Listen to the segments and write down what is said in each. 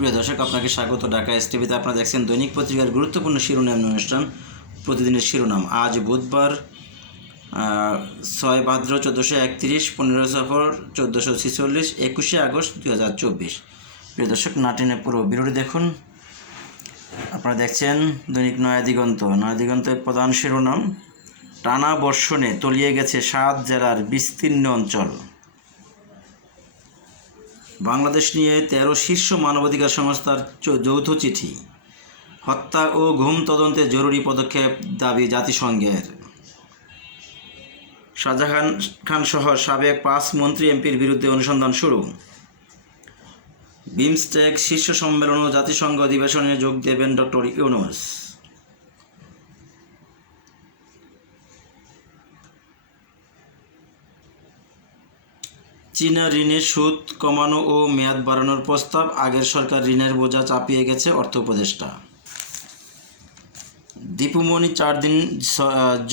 প্রিয় দর্শক, আপনাকে স্বাগত। ঢাকা এস টিভিতে আপনারা দেখছেন দৈনিক পত্রিকার গুরুত্বপূর্ণ শিরোনাম অনুষ্ঠান, প্রতিদিনের শিরোনাম। আজ বুধবার ছয় ভাদ্র চোদ্দোশো একত্রিশ, পনেরো সফর চোদ্দোশো ছিচল্লিশ, একুশে আগস্ট দু হাজার চব্বিশ। প্রিয় দর্শক নাটিনে পুরো বিরোধী দেখুন। আপনারা দেখছেন দৈনিক নয়া দিগন্ত। নয়া দিগন্তের প্রধান শিরোনাম, টানা বর্ষণে তলিয়ে গেছে সাত জেলার বিস্তীর্ণ অঞ্চল। বাংলাদেশ নিয়ে তেরো শীর্ষ মানবাধিকার সংস্থার যৌথ চিঠি। হত্যা ও ঘুম তদন্তে জরুরি পদক্ষেপ দাবি জাতিসংঘের। শাহজাহান খান সহ সাবেক পাঁচ মন্ত্রী এমপির বিরুদ্ধে অনুসন্ধান শুরু। বিমস্টেক শীর্ষ সম্মেলন ও জাতিসংঘ অধিবেশনে যোগ দেবেন ডক্টর ইউনুস। চীনা ঋণের সুদ কমানো ও মেয়াদ বাড়ানোর প্রস্তাব আগের সরকার ঋণের বোঝা চাপিয়ে গেছে অর্থ উপদেষ্টা। দীপুমণি চার দিন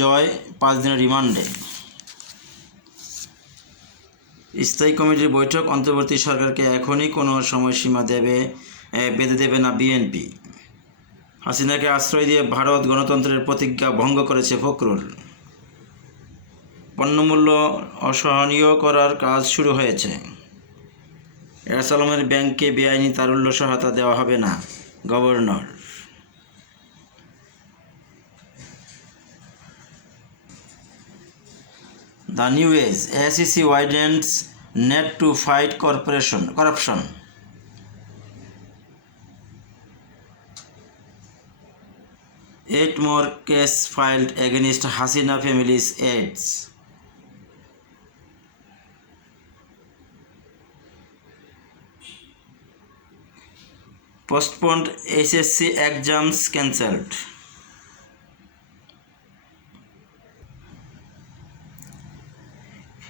জয়, পাঁচ দিনের রিমান্ডে। স্থায়ী কমিটির বৈঠক অন্তর্বর্তী সরকারকে এখনই কোনো সময়সীমা দেবে বেঁধে দেবে না বিএনপি। হাসিনাকে আশ্রয় দিয়ে ভারত গণতন্ত্রের প্রতিজ্ঞা ভঙ্গ করেছে ফখরুল। পণ্যমূল্য অসহনীয় করার কাজ শুরু হয়েছে। এরসালামের ব্যাংকে বেআইনি তারুল্য সহায়তা দেওয়া হবে না, governor. The New Age ACC widens net to fight corporation, corruption. Eight more case filed against Hasina family's aides. Postponed HSC exams cancelled.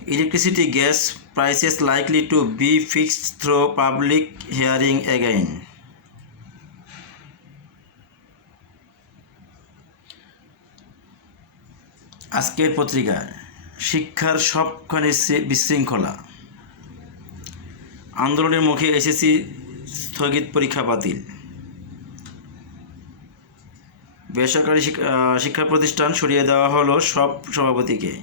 Electricity gas prices likely to be fixed through public hearing again. আজকের পত্রিকায় শিক্ষার সবখানে বিশৃঙ্খলা আন্দোলনের মুখে SSC স্থগিত পরীক্ষা বাতিল। বেসরকারি শিক্ষা প্রতিষ্ঠান সরিয়ে দেওয়া হলো সব সভাপতিকে।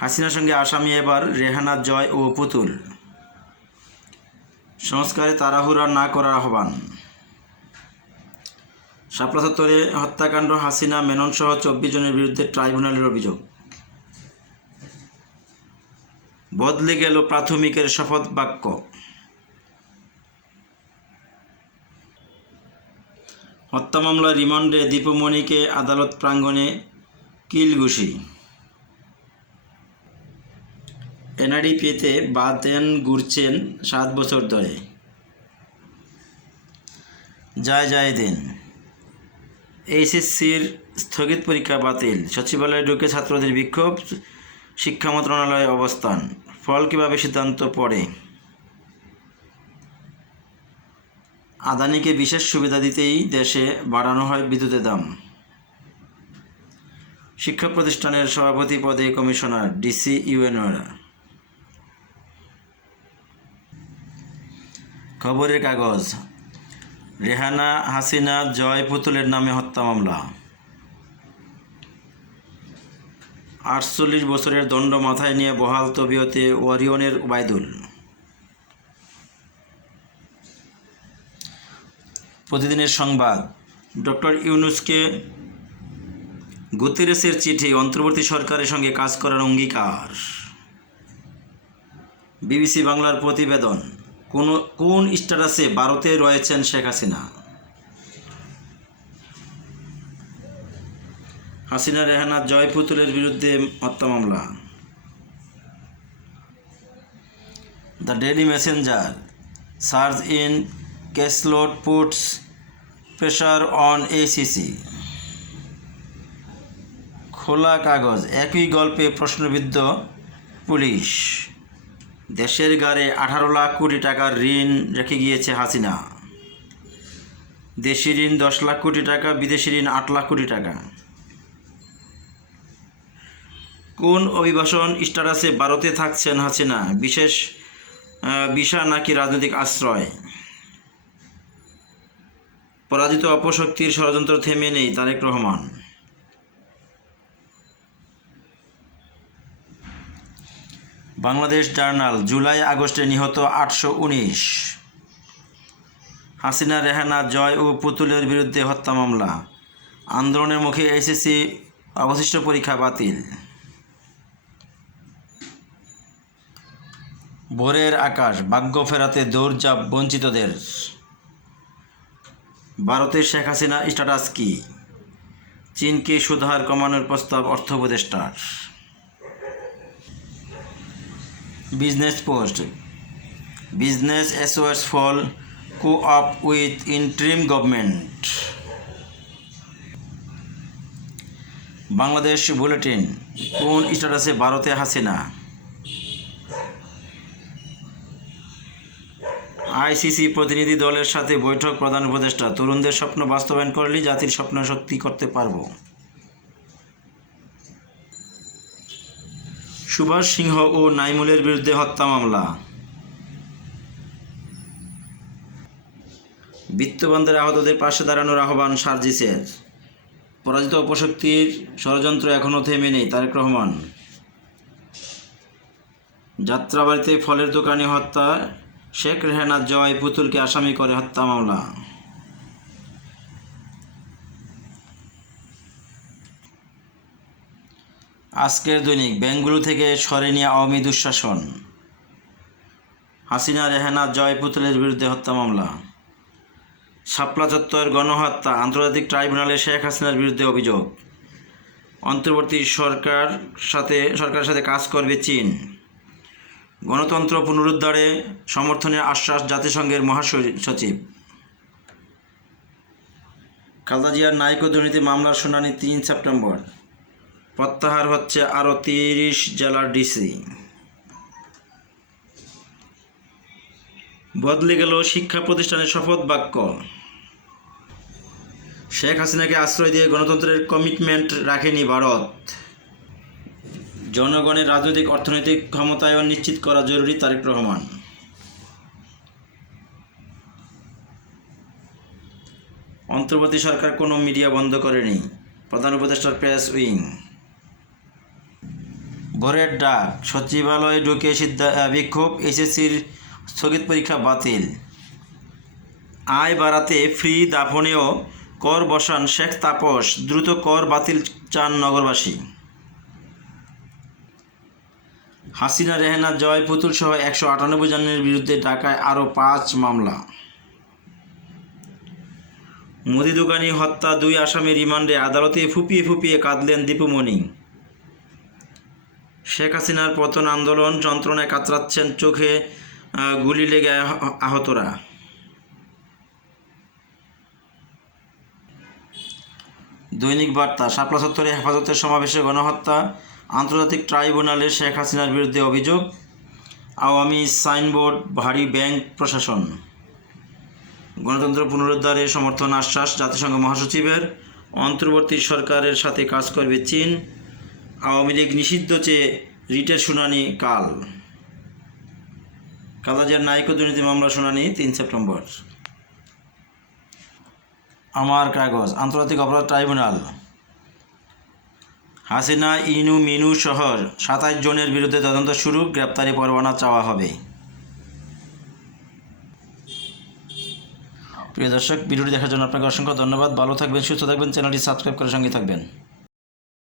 হাসিনার সঙ্গে আসামি এবার রেহানা জয় ও পুতুল। সংস্কারে তাড়াহুড়া না করার আহ্বান। শাপলা চত্বরে হত্যাকাণ্ড, হাসিনা মেনন সহ চব্বিশ জনের বিরুদ্ধে ট্রাইব্যুনালের অভিযোগ। বদলে গেল প্রাথমিকের শপথ বাক্য। হত্যা মামলা রিমান্ডে দীপুমণিকে আদালত প্রাঙ্গণে কিলঘুষি। এনআরডি পেতে বাতেন ঘুরছেন সাত বছর ধরে। যায় যায় দিন। এইচএসসির স্থগিত পরীক্ষা বাতিল। সচিবালয়ে ঢুকে ছাত্রদের বিক্ষোভ, শিক্ষা মন্ত্রণালয়ে অবস্থান। ফল কীভাবে সিদ্ধান্ত পড়ে? আদানিকে বিশেষ সুবিধা দিতেই দেশে বাড়ানো হয় বিদ্যুতের দাম। শিক্ষা প্রতিষ্ঠানের সভাপতি পদে কমিশনার ডিসি ইউএনওরা খবরের কাগজ, রেহানা হাসিনা জয় পুতুলের নামে হত্যা মামলা। আটচল্লিশ বছরের দণ্ড মাথায় নিয়ে বহাল তবিয়তে ওয়ারিয়নের ওবায়দুল। প্রতিদিনের সংবাদ। ডক্টর ইউনুসকে গুতেরেসের চিঠি অন্তর্বর্তী সরকারের সঙ্গে কাজ করার অঙ্গীকার। বিবিসি বাংলার প্রতিবেদন, কোন কোন স্ট্যাটাসে ভারতে রয়েছেন শেখ হাসিনা? হাসিনা, রেহানা, জয়পুতুলের বিরুদ্ধে হত্যা মামলা। The Daily Messenger, surge in caseload puts pressure on ACC. Khola Kagoj, একই গল্পে প্রশ্নবিদ্ধ পুলিশ। দেশের গাড়ে আঠারো লাখ কোটি টাকার ঋণ রেখে গিয়েছে হাসিনা। দেশি ঋণ দশ লাখ কোটি টাকা, বিদেশি ঋণ আট লাখ কোটি টাকা। কোন অভিবাসন স্ট্যাটাসে ভারতে থাকছেন হাসিনা? বিশেষ ভিসা নাকি রাজনৈতিক আশ্রয়? পরাজিত অপশক্তির ষড়যন্ত্র থেমে নেই তারেক রহমান। বাংলাদেশ জার্নাল, জুলাই আগস্টে নিহত আটশো উনিশ। হাসিনা, রেহানা, জয় ও পুতুলের বিরুদ্ধে হত্যা মামলা। আন্দোলনের মুখে এসএসসি অবশিষ্ট পরীক্ষা বাতিল। ভোরের আকাশ, ভাগ্য ফেরাতে দৌড়ঝাঁপ বঞ্চিতদের। ভারতের শেখ হাসিনা স্ট্যাটাস কি? চীনকে সুধার কমানোর প্রস্তাব অর্থ উপদেষ্টার। Business Post. Business SOS fall co up with interim government. Bangladesh Bulletin, কোন স্ট্যাটাসে ভারতে হাসিনা? আইসিসি প্রতিনিধি দলের সাথে বৈঠক প্রধান উপদেষ্টা। তরুণদের স্বপ্ন বাস্তবায়ন করলেই জাতির স্বপ্ন সত্যি করতে পারব। সুভাষ সিংহ ও নাইমুলের বিরুদ্ধে হত্যা মামলা। বিত্তবানদের আহতদের পাশে দাঁড়ানোর আহ্বান সার্জিসের পরাজিত অপশক্তির ষড়যন্ত্র এখনও থেমে নেই, তারেক রহমান। যাত্রাবাড়িতে ফলের দোকানে হত্যা শেখ রেহানা জয় পুতুলকে আসামি করে হত্যা মামলা। আজকের দৈনিক বেঙ্গুলু থেকে সরেনি আওয়ামী দুঃশাসন। হাসিনা রেহানা জয় পুতুলের বিরুদ্ধে হত্যা মামলা। শাপলা চত্বর গণহত্যা, আন্তর্জাতিক ট্রাইব্যুনালে শেখ হাসিনার বিরুদ্ধে অভিযোগ। অন্তর্বর্তী সরকার সাথে সরকারের সাথে কাজ করবে চীন। গণতন্ত্র পুনরুদ্ধারে সমর্থনের আশ্বাস জাতিসংঘের মহাসচিব। খালদা জিয়ার নায়িক দুর্নীতি মামলার শুনানি তিন সেপ্টেম্বর। প্রত্যাহার হচ্ছে আরও তিরিশ জেলার ডিসি। বদলে গেল শিক্ষা প্রতিষ্ঠানের শপথ বাক্য। শেখ হাসিনাকে আশ্রয় দিয়ে গণতন্ত্রের কমিটমেন্ট রাখেনি ভারত। জনগণের রাজনৈতিক অর্থনৈতিক ক্ষমতায়ন নিশ্চিত করা জরুরি, তারেক রহমান। অন্তর্বর্তী সরকার কোনো মিডিয়া বন্ধ করেনি। প্রধান উপদেষ্টার প্রেস উইং। ভোরের ডাক, সচিবালয়ে ঢুকে সিদ্ধা বিক্ষোভ, এসএসসির স্থগিত পরীক্ষা বাতিল। আয় বাড়াতে ফ্রি দাফনেও কর বসান শেখ তাপস, দ্রুত কর বাতিল চান নগরবাসী। হাসিনা রেহেনা জয় পুতুল সহ একশো আটানব্বই জনের বিরুদ্ধে ঢাকায় আরও পাঁচ মামলা। মুদি দোকানি হত্যা, দুই আসামি রিমান্ডে, আদালতে ফুপিয়ে ফুপিয়ে কাঁদলেন দীপুমণি শেখ হাসিনার পতন আন্দোলন যন্ত্রণায় কাতরাচ্ছেন চোখে গুলি লেগে আহ- আহতরা। দৈনিক বার্তা, শাপলা চত্বরে হেফাজতের সমাবেশে গণহত্যা আন্তর্জাতিক ট্রাইব্যুনালে শেখ হাসিনার বিরুদ্ধে অভিযোগ, আওয়ামী সাইনবোর্ড, ভারী ব্যাংক প্রশাসন। গণতন্ত্র পুনরুদ্ধারে সমর্থন আশ্বাস জাতিসংঘ মহাসচিবের। অন্তর্বর্তী সরকারের সাথে কাজ করবে চীন। আওয়ামী লীগ নিষিদ্ধ চেয়ে রিটের শুনানি কাল। কালাজিয়ার নায়িক দুর্নীতি মামলা শুনানি তিন সেপ্টেম্বর। আমার কাগজ, আন্তর্জাতিক অপরাধ ট্রাইব্যুনাল। হাসিনা, ইনু, মিনু শহর, সাতাশ জনের বিরুদ্ধে তদন্ত শুরু, গ্রেপ্তারি পরোয়ানা চাওয়া হবে। প্রিয় দর্শক, ভিডিওটি দেখার জন্য আপনাকে অসংখ্য ধন্যবাদ। ভালো থাকবেন, সুস্থ থাকবেন, চ্যানেলটি সাবস্ক্রাইব করে সঙ্গে থাকবেন।